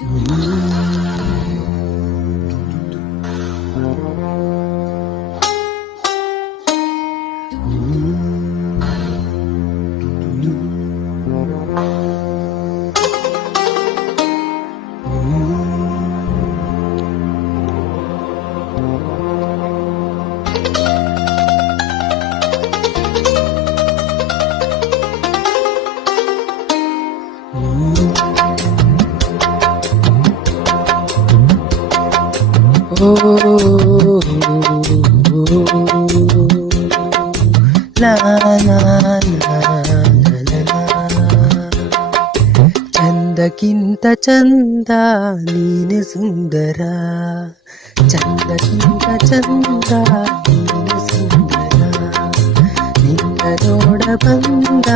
ಲಾ ಲಾ ಲಾ ಚಂದಕ್ಕಿಂತ ಚಂದ ನೀನೆ ಸುಂದರ, ಚಂದಕ್ಕಿಂತ ಚಂದ ನೀನೆ ಸುಂದರ, ನಿನ್ನ ನೋಡ ಬಂದ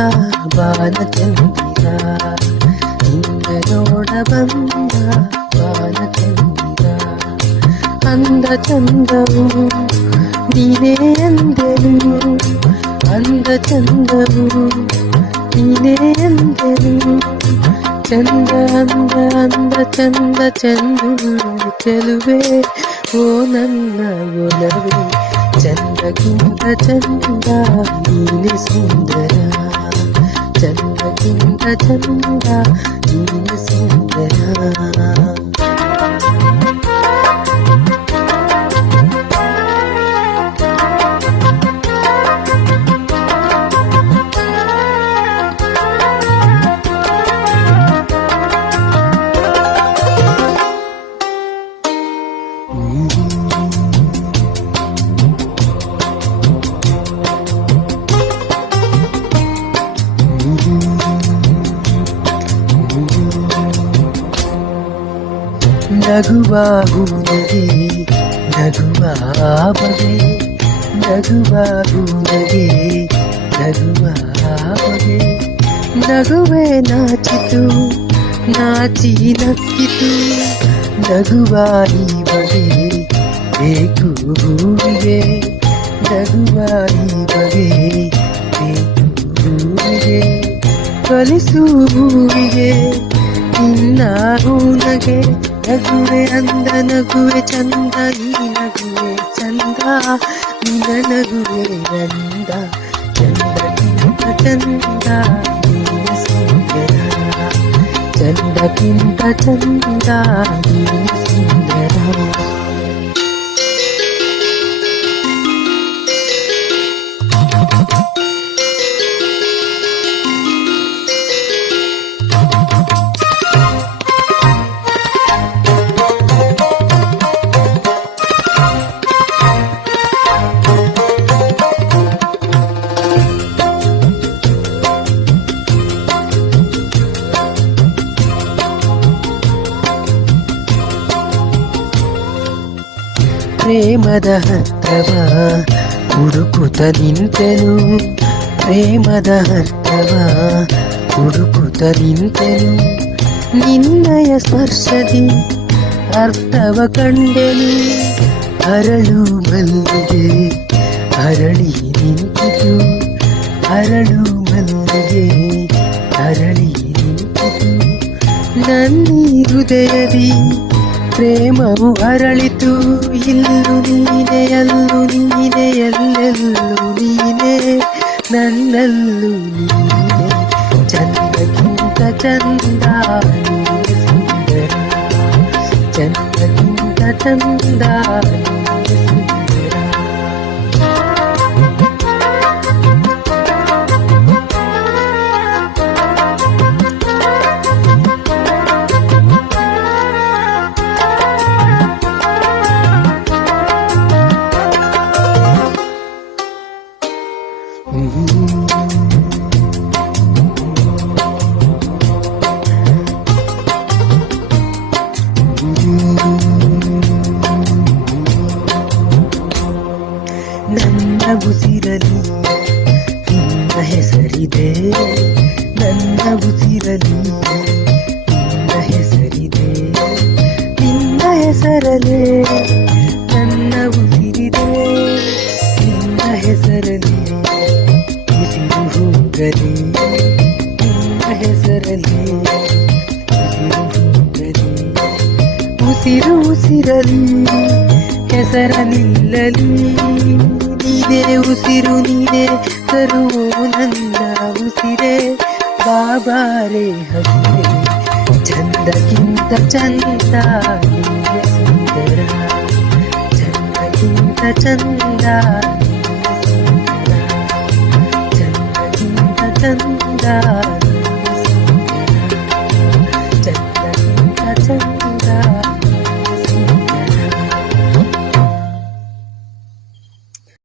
ಬಾಲಚಂದಿರ, ನಿನ್ನ ನೋಡ ಬಂದ ಬಾಲಚಂದಿರ, ಅಂದ ಚಂದವು ನೀನೇ ಅಂದೆನು, ಅಂದ ಚಂದವು ನೀನೇ ಅಂದೆನು, ಚಂದ ಅಂದ ಅಂದ ಚಂದ ಚಂದು ಚೆಲುವೆ ಓ ನನ್ನ ಒಲವೇ, ಚಂದಕ್ಕಿಂತ ಚಂದ ನೀನೆ ಸುಂದರ, ಚಂದಕ್ಕಿಂತ ಚಂದ ನೀನೆ ಸುಂದರ. ನಗುವಾಗುವುದೇ ನಗುವಾಬಗೆ, ನಗುವಾಗುವುದೇ ನಗುವಾಬಗೆ, ನಗುವೆ ನಾಚಿತು ನಾಚಿ ನಕ್ಕಿತು, ನಗುವಾಯಿ ಬಗೆ ಬೇಕು ಹೂವಿಗೆ, ನಗುವಾಯಿ ಬಗೆ ಬೇಕು ಹೂವಿಗೆ, ಕಲಿಸು ಹೂವಿಗೆ ನಿನ್ನ ಹೂನಗೆ, ನಗುವೆ ಅಂದ ನಗುವೆ ಚಂದ, ಈ ನಗುವೆ ಚಂದ, ನಿನ್ನ ನಗುವೆ ಅಂದ, ಚಂದಕ್ಕಿಂತ ಚಂದ ನೀನೆ ಸುಂದರ, ಚಂದಕ್ಕಿಂತ ಚಂದ ನೀನೆ ಸುಂದರ. ಪ್ರೇಮದ ಅರ್ಥವ ಹುಡುಕುತ್ತ ನಿಂತೆನು, ಪ್ರೇಮದ ಅರ್ಥವ ಹುಡುಕುತ್ತ ನಿಂತೆನು, ನಿನ್ನಯ ಸ್ಪರ್ಶದಿ ಅರ್ಥವ ಕಂಡೆನು, ಅರಳು ಮಲ್ಲಿಗೆ ಅರಳಿ ನಿಂತಿತು, ಅರಳು ಮಲ್ಲಿಗೆ ಅರಳಿ ನಿಂತಿತು, ನನ್ನಿ ಹೃದಯದಿ ಪ್ರೇಮವು ಅರಳಿತು, ಇಲ್ಲು ನೀನೆ ಅಲ್ಲು ನೀನೆ ಎಲ್ಲೆಲ್ಲೂ ನೀನೆ ನನ್ನಲ್ಲೂ ನೀನೆ, ಚಂದಕ್ಕಿಂತ ಚಂದ ನೀನೆ ಸುಂದರ, ಚಂದಕ್ಕಿಂತ ಚಂದ ನೀನೆ ಸುಂದರ. ನನ್ನ ಉಸಿರಲಿ ನಿನ್ನ ಹೆಸರಿದೆ, ನನ್ನ ಉಸಿರಲಿ ನಿನ್ನ ಹೆಸರಿದೆ, ನಿನ್ನ ಹೆಸರಲೇ ನನ್ನ ಉಸಿರಿದೆ, ನಿನ್ನ ಹೆಸರಲಿ ಉಸಿರು ಹೋಗಲಿ, ನಿನ್ನ ಹೆಸರಲಿ ಉಸಿರು ಹೋಗಲಿ. ಉಸಿರಲಿ ಹೆಸರಲಿಲ್ಲಲಿ ನೀನೇ ಉಸಿರು ನೀನೇ ತರುವು ನನ್ನ ಉಸಿರೇ ಬಾಬಾರೆ ಹಸಿರೆ ಚಂದಕ್ಕಿಂತ ಚಂದ ನೀನೆ ಸುಂದರ ಚಂದಕ್ಕಿಂತ ಚಂದ ನೀನೆ ಸುಂದರ ಚಂದಕ್ಕಿಂತ ಚಂದ